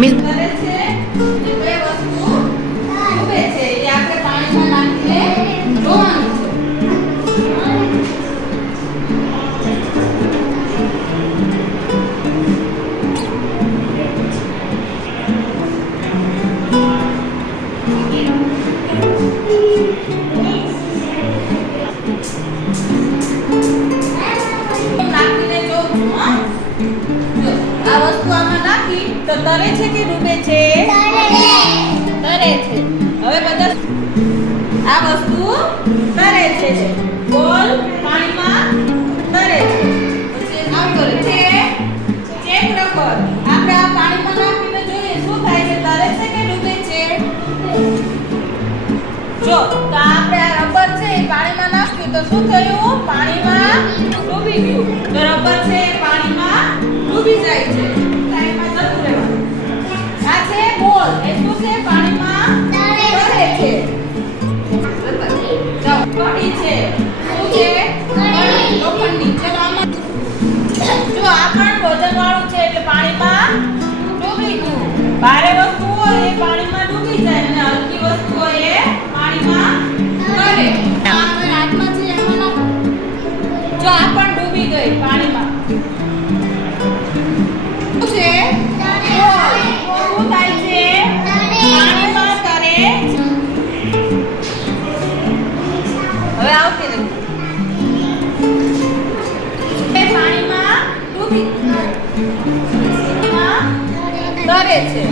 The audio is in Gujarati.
મિસ કરે છે કે કઈ વસ્તુ ડૂબે છે એ આપણે પાણીમાં નાખીને જોવાનું છે. નાખીને જોવું હા. આ વસ્તુ આમાં નાખી તો તરે છે કે ડૂબે છે? તરે છે. હવે બધા આ વસ્તુ તરે છે. બોલ પાણીમાં તરે છે. પછી આમ કરે છે ચેક રબર. આપણે આ પાણીમાં નાખીને જોઈએ શું થાય છે, તરે છે કે ડૂબે છે? જો તો આપણે આ રબર છે એ પાણીમાં નાખ્યું તો શું થયું? પાણીમાં ડૂબી ગયું. તો રબર છે એ પાણીમાં ડૂબી જાય છે. પાણીમાં જતું રહેવાનું. આ છે બોલ. એ શું છે? પાણીમાં તરે છે. જાઓ કડી છે. શું છે? કડી. લોખંડની. ચલો આમાં જો આ પણ વજનવાળું છે એટલે પાણીમાં ડૂબી ગયું. ભારે વસ્તુ હોય એ પાણીમાં ડૂબી જાય અને હલકી વસ્તુ હોય એ પાણીમાં તરે. આ હાથમાં છે એમાં નાખો. જો આ પણ ડૂબી ગઈ પાણીમાં. શું છે? બોલ. શું થાય છે? પાણીમાં તરે. હવે આવતી નથી. એ પાણીમાં ડૂબી પાણીમાં તરે છે.